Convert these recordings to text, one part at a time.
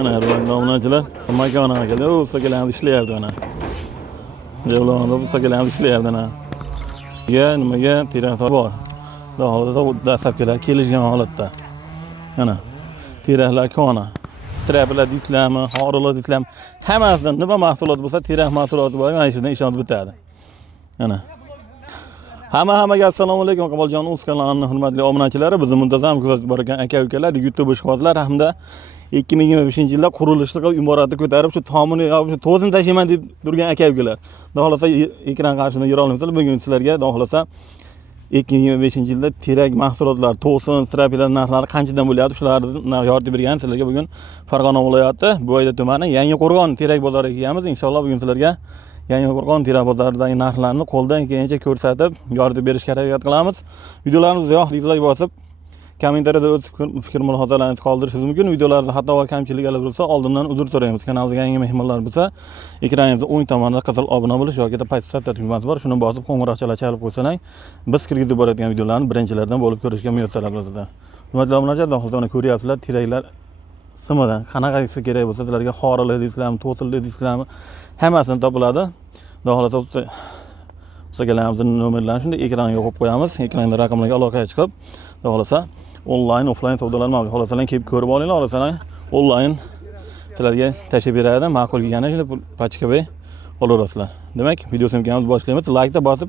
Ana obunachilar, makon keldi. U sokalarni ishlayapti ana. Javlonda bu sokalarni ishlayapti ana. Nimaga teraktor bor. Hozirda dastlabkilar kelishgan holatda. Ana. Teraklar kona. Straplar disklarmi, horilar disklarmi, hammasidan nima mahsulot bo'lsa, terak mahsuloti bor, mana shundan ishonib bitadi. Ana. Hammaga assalomu alaykum Qaboljon o'z kanalining hurmatli obunachilari, bizni muntazam kuzatib borgan aka-ukalar, YouTube ishqibozlar hamda 2025-yilda qurilishni qilib imoratni ko'tarib, shu tomini shu to'zini tashlayman deb turgan aka-ukalar. Xudo xolasa ekran qarshisida yura olmaysizlar. Bugun sizlarga xudo xolasa 2025-yilda terak mahsulotlar, to'sin, strapilar narxlari qanchadan bo'lyapti, shularni yoritib bergan sizlarga bugun Farg'ona viloyati Bo'yda tumani Yangiqo'rg'on terak bozoriga kelganmiz. Inshaalloh bugun sizlarga Yangiqo'rg'on terak bozoridagi narxlarni qo'ldan kelgancha ko'rsatib, yoritib berishga harakat qilamiz. Videolarimizni yoqtirib bosib, kommentariyada o'z fikr mulohazalaringizni qoldirishingiz mumkin. Videolarimizda xato va kamchiliklar bo'lsa, oldindan uzr so'raymiz. Kanalimizga yangi mehmonlar bo'lsa, ekraningizning o'ng tomonida qizil obuna bo'lish yoki pastda tugmasi bor. Shuni bosib qo'ng'iroqchalar chalib qo'ysangiz, biz kirgizib boradigan videolarni birinchilardan bo'lib ko'rishga muyassar bo'lasiz. Hurmatli obunachilar, hozir ko'ryapsizlar, teraklar simidan qanaqasi kerak bo'lsa, sizlarga xorilar deysizlarmi, to'tilli deysizlarmi, hammasini topiladi. Xudo xolasa o'zagalamizning nomerlarini shunday ekranga qo'yib qo'yamiz. Ekranda raqamlarga aloqaga chiqib, xudo xolasa onlayn, offlayn savdolar mavjud. Xolasalar kelib ko'rib olinglar, xolasalar onlayn sizlarga tashib beradi. Ma'qul kelganda shuni pachkabay olaverasizlar. Demak, video syomkamizni boshlaymiz. Like-da bosib,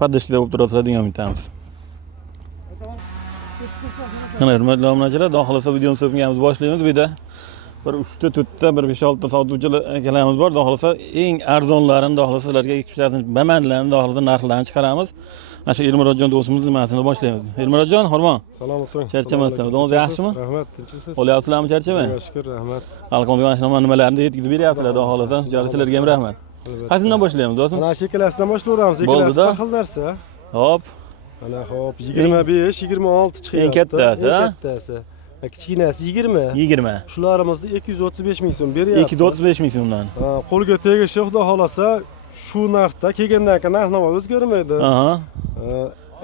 podpishkada bo'lib turasizlar degan umidamiz. Mana hurmatli obunachilar, xudo xolasa video syomkamizni boshlaymiz. Bu yerda bir 3ta, 4ta, bir 5-6ta sotuvchilar akalarimiz bor. Xudo xolasa eng arzonlarini, xudo xolasa sizlarga 2-3tasini bamanlarini, xudo xolasa narxlarini chiqaramiz. Mana shu Elmurodjon do'stimiz nimasini boshlaymiz. Elmurodjon, hormon. Salom o'tiring. Charchamasdan. O'zingiz yaxshimi? Rahmat, tinchsiz. Olyapsizlarmi, charchamay? Shukr, rahmat. Xalqimizga mana shu nimalarni yetkazib beryapsizlar, xudo xolasa. Sizlarga ham rahmat. Qaysidan boshlaymiz, do'stim? Mana shu ikkalasidan boshlayveramiz. Ikkalasi bir xil narsa. Hop. Mana hop, 25, 26 chiqyapti. Eng kattasi, ha? Kattasi. Kichkinasi 20. 20. Shularimizni 235 ming so'm beryapti. 235 ming so'mdan. Qo'lga tegishi xudo xolasa shu narxda kelgandan keyin narx-navo o'zgarmaydi. Aha.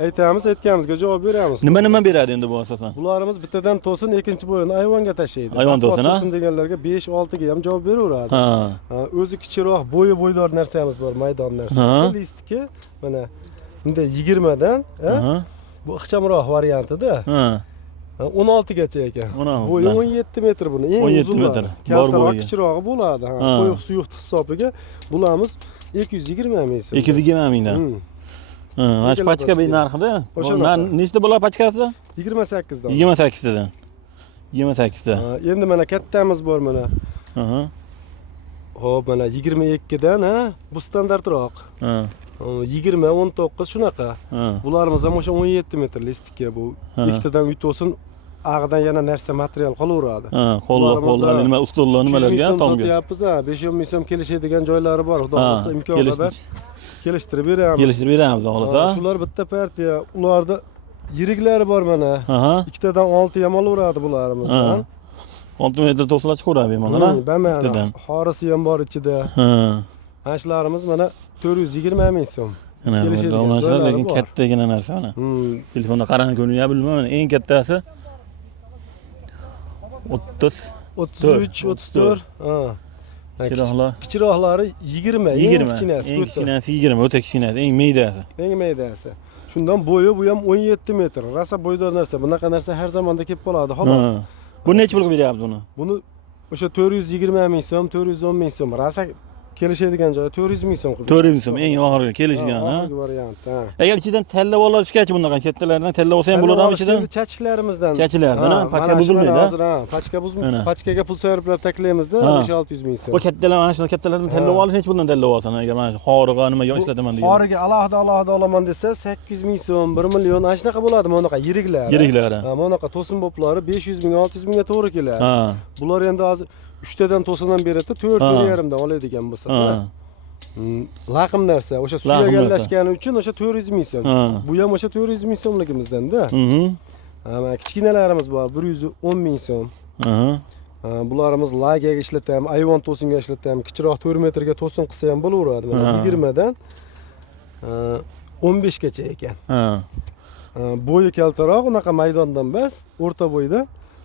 Aytganimizga javob beramiz. Nima beradi endi bu asosan? Bularimiz bittadan to'sin, ikkinchi bo'yini ayvonga tashlaydi. Ayvon to'sin, ha? To'sin deganlarga 5-6 ga ham javob beraveradi. Ha. O'zi kichikroq, bo'ydor narsamiz bor, maydon narsasi. Listiki mana bunday 20 dan, bu ixchamroq variantida. Ha. 16 gacha ekan. Bo'yi 17 metr buni. Eng uzun metr. Kattaroq, kichirog'i bo'ladi. Qo'yiq suyuq hisobiga bularimiz 220 ming so'm. 220 mingdan. Mana shu pachka bir narxida. Nechta bo'lar pachkasi? 28 dan. 28 dan. 28 ta. Endi mana kattamiz bor mana. Xo'p, mana 22 dan, bu standartroq. 20, 19 shunaqa. Bularimiz ham o'sha 17 metr listikka bu. Ikkitadan uy to'sin, ag'idan yana narsa material qolaveradi. Qo'llar nima ustullar nimalarga tomga. Sotyapmiz, 5 ming so'm kelishadigan joylari bor. Xudo xolasa imkon qadar kelishtirib beramiz. Kelishtirib beramiz, xudo xolasa. Shular bitta partiya, ularda yiriklari bor mana. Ikkitadan 6 ham olaveradi bularimiz. 6 metr to'slar chiqaveradi bemalol. Ikkitadan. Xorisi ham bor ichida. Ashlarimiz mana 420 ming so'm. Kelishadigan, lekin kattagina narsa mana. Telefonda qarang ko'ringan bilmayman, eng kattasi 33, 34. Kichikroqlari 20, eng kichkinasi. Eng kichkinasi 20, o'ta kichkinasi, eng maydasi. Eng maydasi. Shundan bo'yi bu ham 17 metr. Rosa bo'ydor narsa. Bunaqa narsa har zamonda kelib qoladi, xolos. Bu necha pulga beryapsiz buni? Buni o'sha 420 ming so'm, 410 ming so'm. Rosa kelishadigan joyi 400 ming so'm. 400 ming so'm eng oxirgi kelishgan, ha? Variant, ha. Agar ichidan tallab olishgacha bunaqa kattalardan tallab olsa ham bo'ladimi ichidan? Endi chachiklarimizdan. Chachilardan, pachka buzilmaydi. Hozir, pachka buzmaydi. Pachkaga pul so'rab taklaymizda 5-600 ming so'm. Bu kattalar mana shu kattalardan tallab olish necha bundan tallab olsan, agar mana shu xoriga nimaga ishlataman degan. Xoriga alohida olaman desa 800 ming so'm, 1 million ana shunaqa bo'ladi, bunaqa yiriklari. Yiriklari. Bunaqa to'sin bo'plari 500 ming, 600 mingga to'g'ri keladi. Bular endi hozir 3 tadan to'sindan beradi, 4.5 dan oladigan bo'lsa. Laqim narsa, o'sha suyagallashgani uchun o'sha 400 ming so'm. Bu ham o'sha 400 ming so'mligimizdan-da. Mana kichkinalarimiz bor, 110 ming so'm. Bularimiz lagaga ishlatamiz, ayvon to'singa ishlatamiz, kichikroq 4 metrga to'sin qilsa ham bo'laveradi. Mana 20 dan 15 gacha ekan. Bo'yi kaltaroq, unaqa maydondan emas, o'rta bo'yda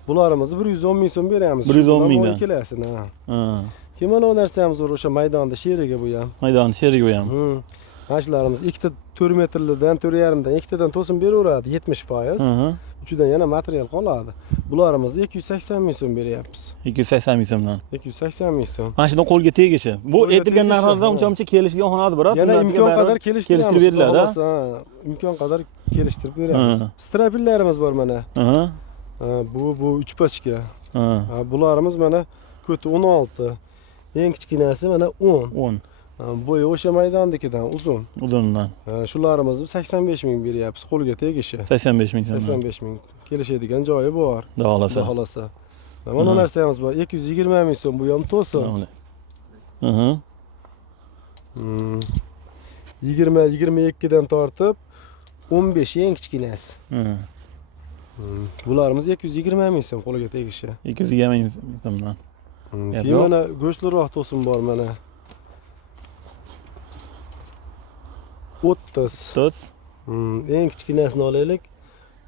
Bularimizni 110 ming so'm beramiz. 110 mingdan. Ikkalasini. Ha. Keyin mana bu narsamiz bor o'sha maydonda sheriga bu ham. Maydon sherigi bu ham. Mashlarimiz 2 4 metrlidan 4,5 dan ikkitadan to'sin beraveradi 70%. Uchidan yana material qoladi. Bularimizni 280 ming so'm beryapmiz. 280 ming so'mdan. 280 ming so'm. Mana shundan qo'lga tegishi. Bu Qo'lga aytilgan tegishi, narxlardan uncha kelishgan xonasi biroq Yana imkon qadar kelishtirib beriladi. Imkon qadar kelishtirib beramiz. Strapillarimiz bor mana. Bu 3 pachka. Bularimiz mana ko'ti 16. Eng kichkinasi mana 10. 10. Bo'yi o'sha maydondagidan uzun. Uzundan. Shularimizni 85 ming beryapmiz qo'lga tegishi. 85 ming so'm. 85 ming. Kelishadigan joyi bor. Xudo xolasa. Mana narsamiz bor. 220 ming so'm bu ham to'sin. 20-22 dan tortib 15 eng kichkinasi. Bularimiz 220 ming so'm qo'lga tegishi. 220 ming so'mdan. Keyin mana go'shtliroq to'sin bor mana. 30. Eng kichkinasini olaylik.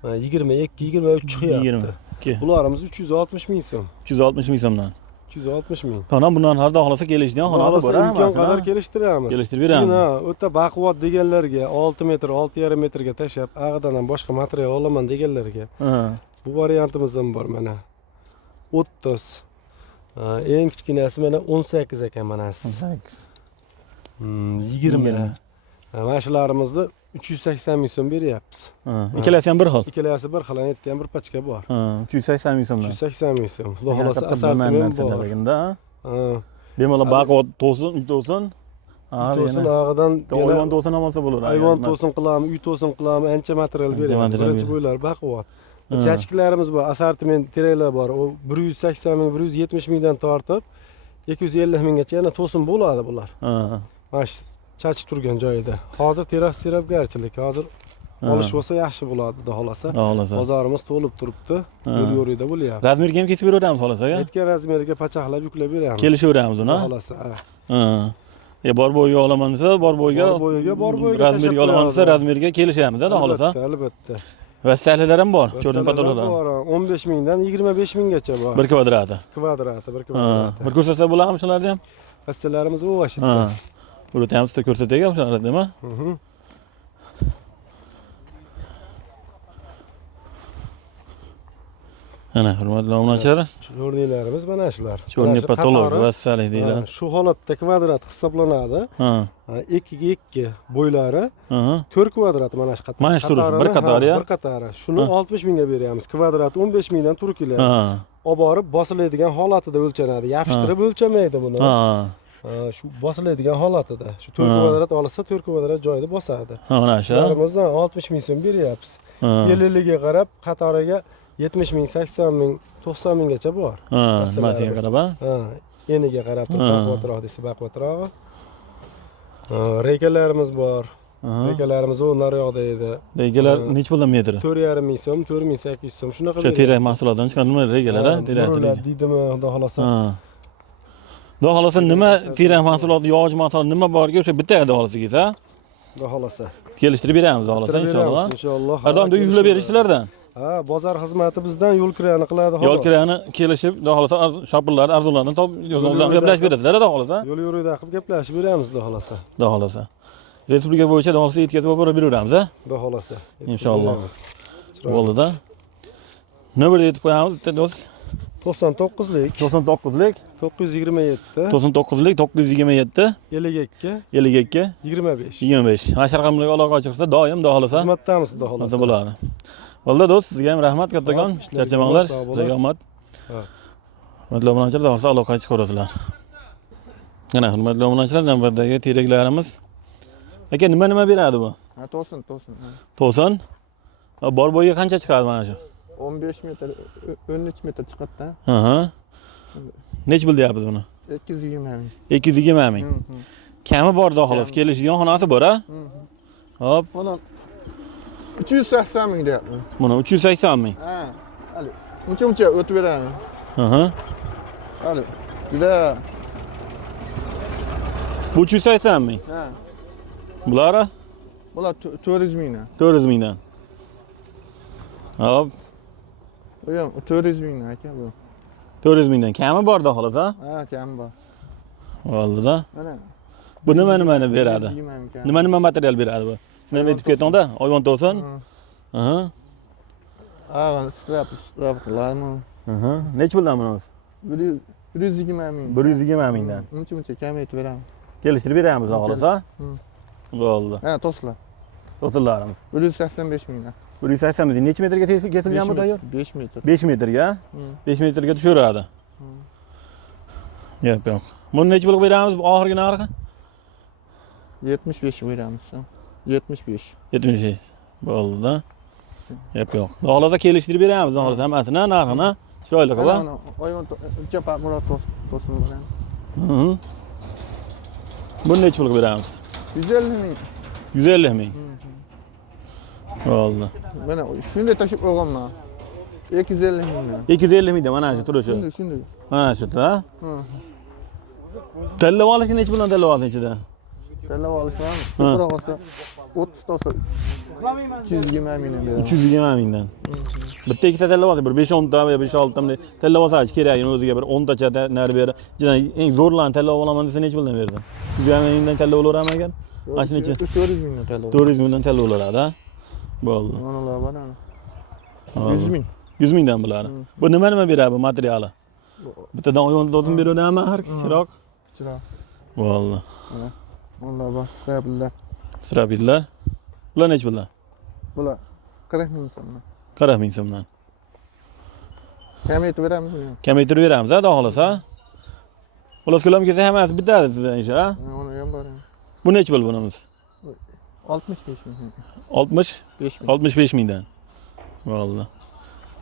22-23 chiqyapti. Bularimiz 360 ming so'm. 360 ming so'mdan. 360 ming. Mana bundan har xohlasa kelishdan xonasi bor. Imkon qadar kelishtiramiz. Kelishtirib beramiz. O'ta baquvvat deganlarga 6 metr, 6,5 metrga tashab, ag'idan ham boshqa material olaman deganlarga. Bu variantimiz ham bor mana. 30. Eng kichkinasi mana 18 ekan manasi. 18. 20. Mana shularimizni 380 ming so'm beryapmiz. Ikkalasi ham bir xil. Ikkalasi bir xil, aytdi ham bir pachka bor. 380 ming so'mdan. 380 ming so'm. Xudo xolasa assortiment bor. Bemalol baquvvat to'sin, uy to'sin. To'sin ag'idan hayvon to'sin olmasa bo'ladi. Hayvon to'sin qilamiz, uy to'sin qilamiz, ancha material beramiz. Birinchi bo'ylar baquvvat. Chachkilarimiz bor, assortiment teraklar bor. O 180 ming, 170 mingdan tortib 250 minggacha yana to'sin bo'ladi bular. Mana shu chachib turgan joyida. Hozir teras serabgarchilik. Hozir olish bo'lsa yaxshi bo'ladi, xudo xolasa. Bozorimiz to'lib turibdi. Yo'l-yo'rida bo'lyapti. Razmerga ham kesib beraveramiz xolasa. Aytgan razmeriga pachaqlab yuklab beramiz. Kelishaveramiz uni. Xudo xolasa. Bor bo'yiga olaman desa, bor bo'yiga razmerga olaman desa, razmerga kelishamiz, xudo xolasa. Albatta. Va sahlilar ham bor, ko'rinib patololar. 15 mingdan 25 minggacha bor. 1 kvadrati. 1 kvadrati. Bir ko'rsatsa bo'ladimi shularni ham? Hastalarimiz u vashitda. O'rtamizda ko'rsataylik shularni, nima? Ana, hurmatli obunachilar. O'rniklarimiz mana shular. Ko'rinib patolog vassalik deyiladi. Shu holatda kvadrat hisoblanadi. 2 ga 2 bo'ylari 4 kvadrat mana shu qator. Mana shu bir qatori. Bir qatori. Shuni 60 mingga beramiz. Kvadrat 15 mingdan turib keladi. Olib borib bosiladigan holatida o'lchanadi. Yopishtirib o'lchamaydi buni. Shu bosiladigan holatida. Shu 4 kvadrat olsa 4 kvadrat joyida bosadi. Mana shu. Ularimizni 60 ming so'm beryapmiz. Yeliligiga qarab qatoriga 70 ming, 80 ming, 90 minggacha bor. Masiga qarab, Eniga qarab baquvvatroq desa baquvvatrog'i. Rekalarimiz bor. Rekalarimiz u naryoqda edi. Regalar nech puldan metri? 4,5 ming so'm, 4800 so'm. Shunaqa. O'sha terak mahsulotdan chiqqan nima regalar, terak deydimi, xudo xolasa. Xudo xolasa nima terak mahsuloti, yog'och mahsuloti nima borga o'sha bitta xudo xolasa kelsa, xudo xolasa. Kelishtirib beramiz, xudo xolasa inshaalloh. Inshaalloh. Har doim yuklab berishlardan. Bozor xizmati bizdan yo'l kirani qiladi xolos. Yo'l kirani kelishib, xudo xolasa shopirlar, arzonlarni yo'ldan gaplashib beradilar, xudo xolasa. Yo'l yo'rida qilib gaplashib beramiz, xudo xolasa. Xudo xolasa. Respublika bo'yicha xudo xolasa yetkazib borib beraveramiz, Xudo xolasa. Inshaalloh. Bo'ldi-da. Nomer aytib qo'yamiz, do'st. 99lik 99lik 927 99lik 927 52 52 25 25. Mana shu raqamlarga aloqa chiqsa doim xudo xolasa xizmatdamiz, xudo xolasa. Bo'ladi. Bo'ldi do'st, sizga ham rahmat kattakon. Charchamanglar. Rahmat. Hurmatli obunachilar, xudo xolasa aloqa chiqarasizlar. Mana hurmatli obunachilar, navbatdagi teraklarimiz. Aka, nima beradi bu? To'sin. To'sin. Bor bo'yiga qancha chiqadi mana shu? 15 metr, 13 metr chiqadi-da. Nech pul deyapsiz buni? 220 ming. 220 ming. Kami bor xudo xolasa, kelishgan xonasi bor, a? Hop. Mana 380 ming deyapman. Buni 380 ming. Hali. Uncha o'tib beraman. Hali. Juda. Bu 380 ming. Bular? Bular 400 mingdan. 400 mingdan. Hop. Bu ham 400 mingdan aka bu. 400 mingdan kami borda xolos, ha? Ha, kam bor. Bo'ldi-da. Mana Bu nimani beradi? 120 ming kam. Nima material beradi bu? Shuni ham aytib keting-da, ayvon to'sin. Aha. Ha, strap qilarmi? Aha. Nech puldan bunimiz? 120 ming. 120 mingdan. Uncha kam aytib beraman. Kelishtirib beramiz, xolos, ha? Bo'ldi. Ha, to'slar. To'sinlarimiz. 185 mingdan. 180 ming. Necha metrga kesilgan bu tayyor? 5 metr. 5 metrga. 5 metrga tushiradi. Yo'q. Buni necha pulga beramiz? Bu oxirgi narxi? 75 beramiz. 75. 75. Bo'ldi-da. Yo'q. Xohlasa kelishtirib beramiz, xohlasa hammasini, narxini. Chiroyli qilib. Ayvon uncha paqmurod to'sin bilan. Buni necha pulga beramiz? 150 ming. 150 ming. Bo'ldi. Mana shunday tashib qo'yganman. 250 mingdan. 250 mingdan mana shu turishi. Shunday. Mana shu-da. Tanlab olishni necha puldan tanlab olsin ichida? Tanlab olishmi? Ko'proq olsa 30 to'sa 320 mingdan beraman. 320 mingdan. Bitta ikkita tanlab olsa, bir 5-10 ta yoki 5-6 ta tanlab olsa kerak, o'ziga bir 10 tacha nari beri. Eng zo'rlarni tanlab olaman desa necha puldan berdi? 120 mingdan tanlab olaveraman ekan. Mana shunecha 400 mingdan tanlab. 400 mingdan tanlab olaradi, ha? Bo'ldi. Manalar bor ana. 100 ming. 100 mingdan bular. Bu nima beradi bu materiali? Bittadan oyonni to'zim beraverami har kichikroq? Kichikroq. Bo'ldi. Mana. Onlar bor, straplar. Straplar. Bular necha puldan? Bular 40 ming so'mdan. 40 ming so'mdan. Kamaytirib beramizmi? Kamaytirib beramiz, ha, xohlasa. Xolos ko'lam kelsa hammasi bitadi sizdan ish, ha? Uni ham bor. Bu necha pul bunimiz? 65 ming. 65 ming. 65 mingdan. Bo'ldi.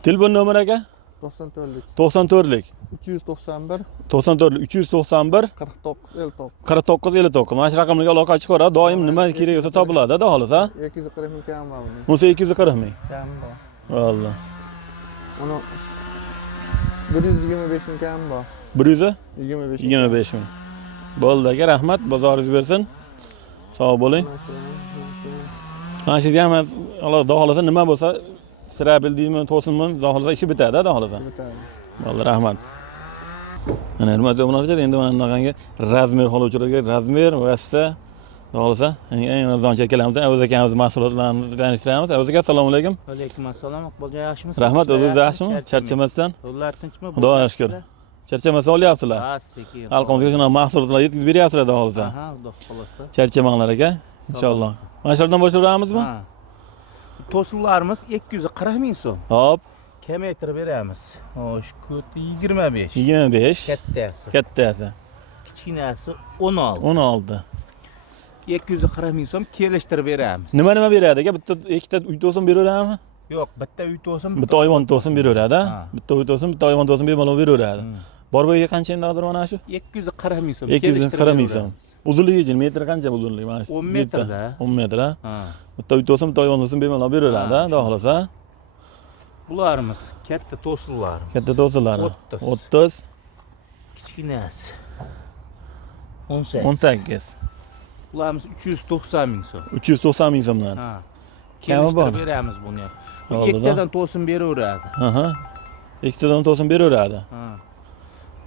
Telefon nomeri aka? 94lik. 94lik. 391 94lik 391 49 59. 49 59. Mana shu raqamlarga aloqa chiqib ko'radi. Doim nima kerak bo'lsa topiladi, da xohlasa. 240 ming kam bor buni. Bunisi 240 ming. Kam bor. Bo'ldi. Uni 125 ming kam bor. 125 ming. Bo'ldi aka, rahmat. Bozoringiz bersin. Sog' bo'ling. Mana shu ham Alloh xohlasa nima bo'lsa sira bildingmi, to'sinmi, xudo xohlasa ishi bitadi, xudo xohlasa. Bitadi. Bo'ldi, rahmat. Mana hurmatli obunachilar, endi mana bunaqangi razmer holovchilarga razmer vassa xudo xohlasa eng arzon chekkalarimiz, o'z akamiz mahsulotlarini tanishtiramiz. O'z aka, assalomu alaykum. Alaykum assalom. Iqboljon yaxshimisiz? Rahmat, o'zingiz yaxshimi? Charchamasdan? Yo'llar tinchmi? Xudoga shukr. Charchamasdan olyapsizlar. Ha, sekin. Xalqimizga shuna mahsulotlar yetkazib beryapsizlar, xudo xohlasa. Ha, xudo xolasa. Charchamanglar aka, inshaalloh. Mana shulardan boshlayveramizmi? Ha. To'sinlarimiz 240 ming so'm. Hop, Kamaytirib beramiz. Xo'sh, ko'ti 25. 25. Kattasi. Kattasi. Kichkinasi 16. 16. 240 ming so'm kelishtirib beramiz. Nima beradi aka? Bitta ikkita uy to'sin beraveradimi? Yo'q, bitta uy to'sin, Bitta oyvon to'sin beraveradi, Ha. bitta uy to'sin, bitta oyvon to'sin bemalol beraveradi. Bor bo'yiga qancha endi hozir mana shu? 240 ming so'm. 240 ming so'm. Uzunligi metr qancha uzunligi mana shu? 10 metrda. 10 metr, ha? Ha. Bitta uy to'sin, bitta oyvon to'sin bemalol beraveradi, xudo xohlasa. Bularimiz katta to'sinlar. Katta to'sinlar. 30. 30, Kichkinasi 18. 18. Bularimiz 390 ming so'm. 390 ming so'mdan. Ha. Kami bor. Kelishtirib beramiz buni ham. Oldi-da. Ikkitadan to'sin beraveradi. Aha. Ikkitadan to'sin beraveradi. Ha.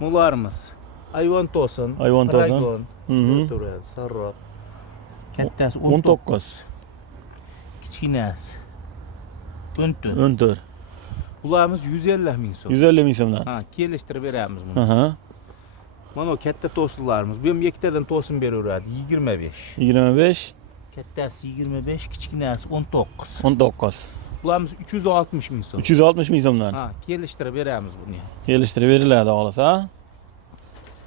Bularimiz ayvon to'sin, Ayvon to'sin. paragon, Mhm. turadi, sarroq. Kattasi 19, kichkinasi 14. 14. Bularimiz 150 ming so'm. 150 ming so'mdan. Ha, kelishtirib beramiz buni. Aha. Mana bu katta to'sinlarimiz. Bu ham ikkitadan to'sin beraveradi, 25. 25, Kattasi 25, kichkinasi 19. 19. Bularimiz 360 ming so'm. 360 ming so'mdan. Ha, kelishtirib beramiz buni. Kelishtirib beriladi, xohlasa.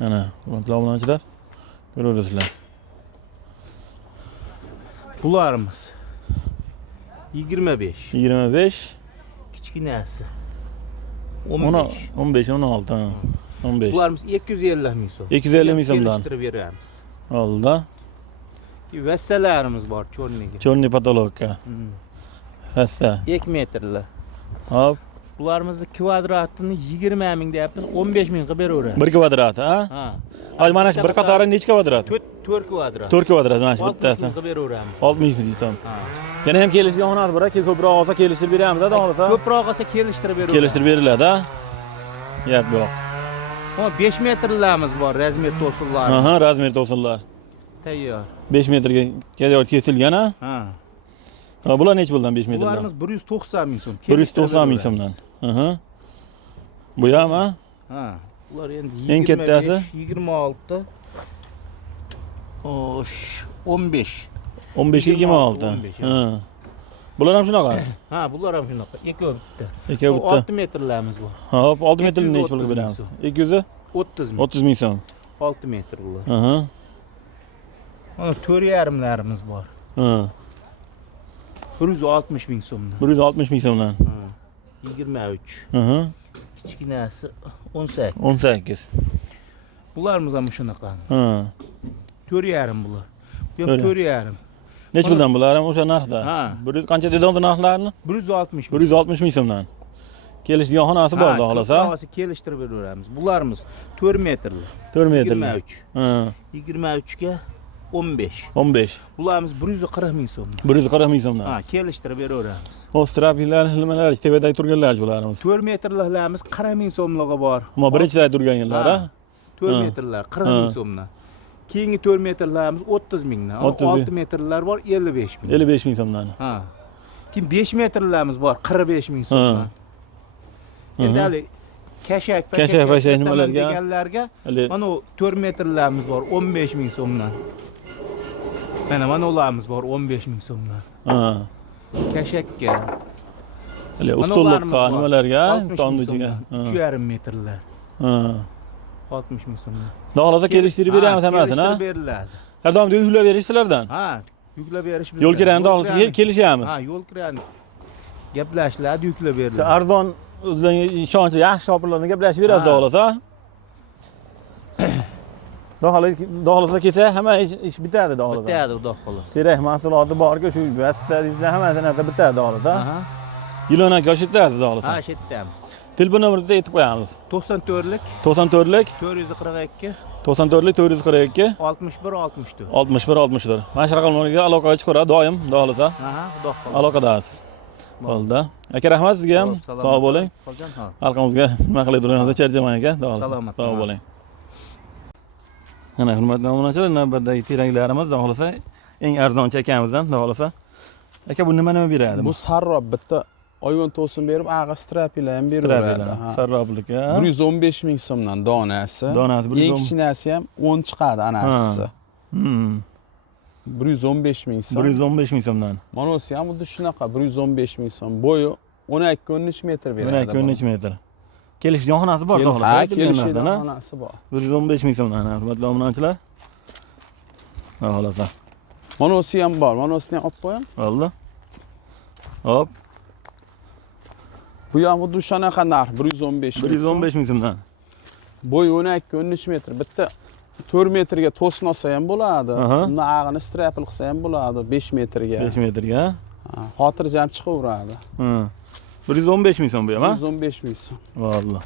Mana, hurmatli obunachilar, ko'raverasizlar. Bularimiz 25. 25, Kichkinasi 15, 15. 16, ha. 15. Bularimiz 250 ming so'm. 250 ming so'mdan. Kelishtirib beramiz. Oldi. Vassalarimiz bor cho'rniga. Chorniy patologka. Hassa. 2 metrli. Hop, Bularımızda kvadratını 20 ming deyapmiz, 15 ming qilib beraveramiz. 1 kvadrat, ha? Ha. Ay mana shu bir qatori necha kvadrat? 4 kvadrat. 4 kvadrat mana shu 60 bittasi. ming qilib beraveramiz. 60 ming so'm. Ha. Yana ham kelishgan xonasi bor, ko'proq olsa kelishtirib beramiz, da olsa. Ko'proq olsa kelishtirib beraveramiz. Kelishtirib beriladi, ha? Gap yo'q. Ha, 5 metrlarimiz bor, razmer to'sinlar. Aha, razmer to'sinlar. Tayyor. 5 metrga kesilgan, ha? Ha. Ha, bular necha bo'ldan 5 metrdan? Bularimiz 190 ming so'm. 190 ming so'mdan. Aha. Bu ham, ha? Ha. Ular endi Eng 25, kattasi? 26. Osh, 15. 15 ga 26. 15, Ha. Bular ham shunaqa. Ha, bular ham shunaqa. Ikkovi bitta. Ikkovi bitta. 6 metrlarimiz bor. Hop, 6 metrli necha 230 pulga ming beramiz? so'm. 230 30 ming. so'm. 6 metr bular. Aha. Mana 4,5larimiz bor. Ha. 160 ming so'mdan. 160 ming so'mdan. 23. Aha. Kichkinasi 18. 18. Bularimiz ham shunaqa. Ha. 4,5 bular. Bu ham Öyle. 4,5. Necha puldan bular ham o'sha narxda? Ha. Qancha dedingiz narxlarini? 160 ming. 160 ming so'mdan. Kelishgan xonasi bor, xudo xolasa. Xolasa kelishtirib beraveramiz. Bularimiz 4 metrli. 4 metrli. 23. Ha. 23 ga 15. 15. Bularimiz 140 ming so'm. 140 ming so'mdan. Ha, kelishtirib beraveramiz. Ostraplar, nimalar, tepedagi turganlar bularimiz. 4 metrliklarimiz 40 ming so'mligi bor. Ammo birinchida turgan yillar, ha? 4 Ha. metrlar 40 ming so'mdan. Keyingi 4 metrlarimiz 30 mingdan. 6 metrlar bor 55 ming. 55 ming so'mdan. Ha. Keyin 5 metrlarimiz bor 45 ming so'mdan. Endi hali kashak nimalarga? deganlarga Hali mana 4 metrlarimiz bor 15 ming so'mdan. Mana ularimiz bor 15 ming so'mdan. ha. Kashakka. Hali Mana ustunlikqa ularimiz bor. nimalarga, 60 ming tonduchiga. so'mdan. 3,5 metrlar. Ha. 60 ming so'mdan. Xudo xolasa kelishtirib beramiz hammasini, ha? Kelishtirib beriladi. Har doim yuklab berish sizlardan. Ha, yuklab berish bizdan. Yo'l kirani xolasa kelishamiz. Ha, yo'l kirani. Gaplashiladi, yuklab beriladi. Arzon o'zidan ishonchli yaxshi shopirlarni gaplashib berasiz, xudo xolasa. Xudo xolasa kelsa hamma ish bitadi, xudo xolasa. Bitadi, xudo xolasa. Kerak mahsuloti bor-ku, shu vasitalaringizlar hammasi narsa bitadi, xudo xolasa. Aha. Yilona ko'rsatasiz, xudo xolasa. Ha, shetdamiz. Telefon nomerini aytib qo'yamiz. 94lik 94lik 442 94lik 442 61 64. 61 64. Mana shu raqamlarga aloqaga chiqaradi doim, xudo xolasa. Aha, xudo xolasa. Aloqadasiz. Bo'ldi. Aka rahmat sizga ham. Sog' bo'ling. Qolgan ha. Xalqimizga nima qilib turganingizda charchamang aka. Salomat. Sog' bo'ling. Mana hurmatli obunachilar, navbatdagi teraklarimiz, xudo xolasa eng arzonchi akamizdan, xudo xolasa. Aka bu nima beradi? Bu sarrob bitta ayvon to'sin berib, ag'a strapilar ham beraveradi. Sarroblika. 115 ming so'mdan donasi. Donasi Eng kichkinasi ham 10 chiqadi anasi. 115 ming so'm. 115 ming so'mdan. Mana o'si ham xuddi shunaqa 115 ming so'm. Bo'yi 12-13 metr beradi. 12-13 metr. Kelishgan xonasi bor, xudo xolasa. Ha, kelishgan xonasi bor. 115 ming so'mdan, hurmatli obunachilar. Xudo xolasa. Mana o'si ham bor. Mana o'sini ham olib qo'ying. Bo'ldi. Hop, Bu ham xuddi shunaqa narx 115 ming. 115 ming so'mdan. Bo'yi 12-13 metr. Bitta 4 metrga to'sin olsa ham bo'ladi. Aha. Uni ag'ini strapl qilsa ham bo'ladi 5 metrga. 5 metrga. Xotirjam chiqaveradi. Ha. 115 ming so'm bu ham, ha? 115 ming so'm. Valloh.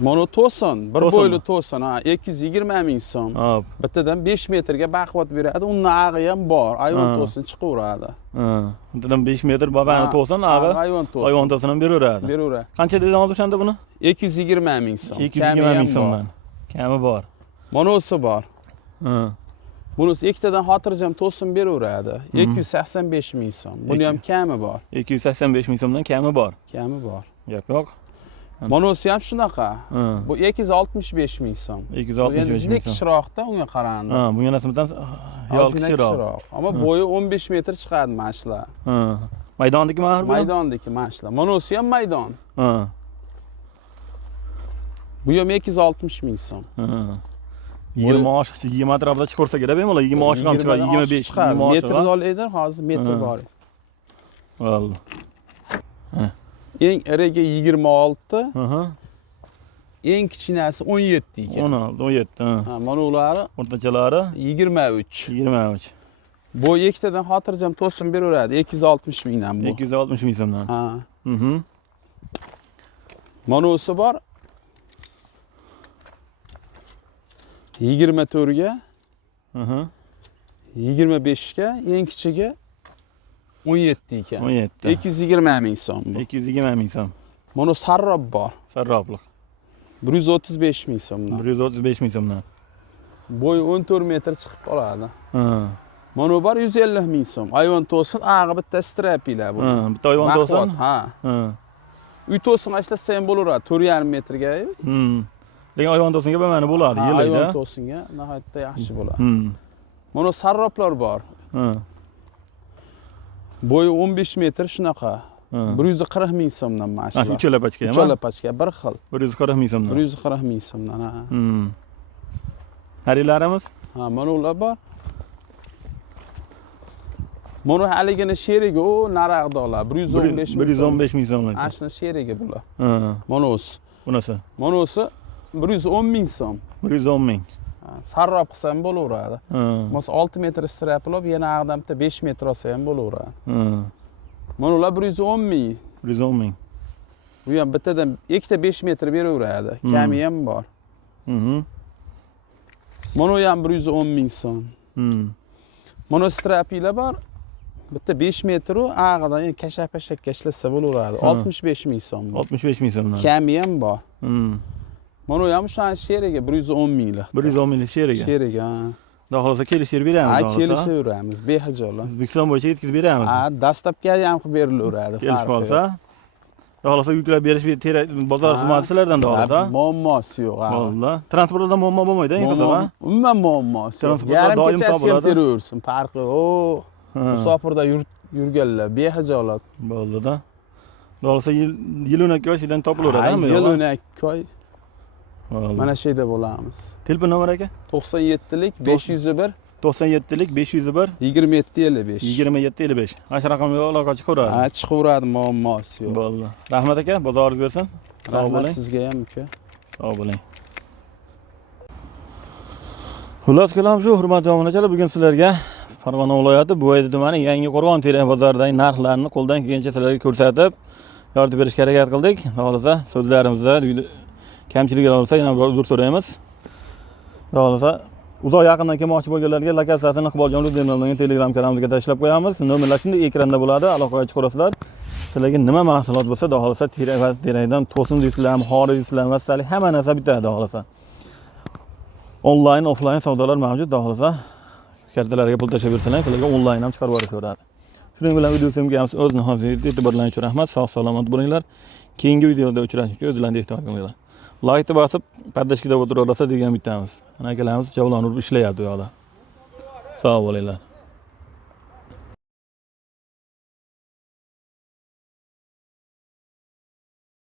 Mana to'sin, bir To'sin bo'yli mi? to'sin, ha, 220 ming so'm. Hop. Bittadan 5 metrga baquvvat beradi. Uni ag'i ham bor. Ayvon Ha. to'sin chiqaveradi. Ha. Bundan 5 metr babani to'sin, ag'i. Ayvon to'sin. Ayvon to'sin ham beraveradi. Beraveradi. Qancha dedingiz o'shanda buni? 220 ming so'm. 220 ming so'mdan. Kami bor. Mana o'si bor. Ha. Bunisi ikkitadan xotirjam to'sin beraveradi. 285 ming so'm. Buni ham kami bor. 285 ming so'mdan kami bor. Kami bor. Gap yo'q. Mana o'si ham shunaqa. Ha. Bu 265 ming so'm. 265 ming so'm. Kichikroqda unga qaraganda. Ha, bunga nisbatan yo'l Ozgina kichikroq. Ammo bo'yi 15 metr chiqadi mana shular. Ha. Maydondagi mahar bu? Maydondagi mana shular. Mana o'si ham maydon. Ha. Bu ham 260 ming so'm. Ha. 20 oshiqcha 20 atrofida chiqarsa kerak bemalol 20 oshiq ham chiqadi, 25 chiqadi. 20 oshiq. Metr olaydir, hozir metr Ha. bor. Valloh. Eng iriga 26, Aha. eng kichkinasi 17 ekan. 16, 17. Ha. Ha, mana ulari O'rtachalari 23. 23. Bu ikkitadan xotirjam to'sin beraveradi 260 mingdan bu. 260 ming so'mdan. Ha. Mhm. Monosi bor 24 ga, Aha. 25 ga, eng kichigi 17 ekan. 17. 220 ming so'm bu. 220 ming so'm. Mono sarrob bor. Sarroqliq. 135 ming so'mdan. 135 ming so'mdan. Bo'yi 14 metr chiqib qoladi. Ha. Mono bor 150 ming so'm. Ayvon to'sin, ag'i bitta strapilar bu. Ha, bitta ayvon to'sin. Ha. Ha. Uy to'sin ishlasa ham bo'laveradi 4,5 metrga. Lekin ayvon to'singa bo'lmani bo'ladi, Ayvon yillayda. to'singa nihoyatda yaxshi bo'ladi. Hmm. Mono sarroblar bor. Ha. Bo'yi 15 metr shunaqa. Ha. 140 ming so'mdan mana Mana shu shular. uchala pachka ham. Uchala pachka bir xil. 140 ming so'mdan. 140 ming so'mdan. Ha. Harilarimiz? Ha, mana ular bor. Mana haligini sherigi o naraqdolar 115 ming. 115 ming so'm. Ashna sherigi bular. Ha. Monos. Bunasi? Monosi 110 ming so'm. 110 ming. Sarrob qilsa ham bo'laveradi. Ha. Mas 6 metr straplab, yana ag'dan bitta 5 metr olsa ham bo'laveradi. Ha. Mana ular 110 ming. 110 ming. Bu ham bittadan ikkita 5 metr beraveradi. Kami ham bor. Mhm. Mana u ham 110 ming so'm. Mana strapilar bor. Bitta 5 metr u ag'idan kashak-pashakka ishlasa bo'laveradi. 65 ming so'm. 65 ming so'mdan. Kami ham bor. Mana u ham o'sha sherigi 110 minglik. 110 ming sherigi. Sherigi, ha. Xudo xolasa kelishib beramiz. Ha, kelishaveramiz, behijolat. O'zbekiston bo'yicha yetkazib beramiz. Ha, dastlabki ham qilib berilaveradi. Kelishib qolsa. Xudo xolasa yuklab berish bozor xizmati sizlardan da olsa. Muammosi yo'q, ha. Vallahi. Transportda muammo bo'lmaydi, eng qizig'i. Umuman muammosi. Transportda doim topiladi. Teraversin, farqi. O, musofirda yurganlar behijolat. Bo'ldi-da. Xudo xolasa yil 12 oydan topilaveradi, hamma. Yil 12 oy. Mana shu yerda bo'lamiz. Telefon nomeri aka? 97lik 501 97lik 501 2755. 2755. Ash raqamga aloqa chiqaveradi. Ha, chiqaveradi, muammosi yo'q. Bo'ldi. Rahmat aka, bozoringiz bersin. Rahmat sizga ham uka. Sog' bo'ling. Xullas kalam shu, hurmatli obunachilar, bugun sizlarga Farg'ona viloyati Bo'yda tumani Yangi Qo'rg'on terak bozoridagi narxlarni qo'ldan kelgancha sizlarga ko'rsatib, yordam berishga harakat qildik. Xohlasa so'zlarimizda kamchiliklar bo'lsa yana bir uzr so'raymiz. Xohlasa uzoq yaqindan kelmoqchi bo'lganlarga lokatsiyasini Iqboljon Rudinovaning Telegram kanalimizga tashlab qo'yamiz. Nomerlar shunday ekranda bo'ladi, aloqaga chiqarasizlar. Sizlarga nima mahsulot bo'lsa, xohlasa terak va terakdan to'sin deysizlarmi, xorij deysizlarmi, vassallik hamma narsa bitadi, xohlasa. Onlayn, offlayn savdolar mavjud, xohlasa kartalarga pul tashlab bersanglar, sizlarga onlayn ham chiqarib yuborishaveradi. Shuning bilan videosimga ham o'z nihoyatda e'tiborlaringiz uchun rahmat. Sog' salomat bo'linglar. Keyingi videoda uchrashishga o'zlaringiz ehtiyot qilinglar. Like bosib, pardashkida o'tiraversa degan bitamiz. Ana akalarimiz javlon urib ishlayapti u yoqda. Sog' bo'linglar.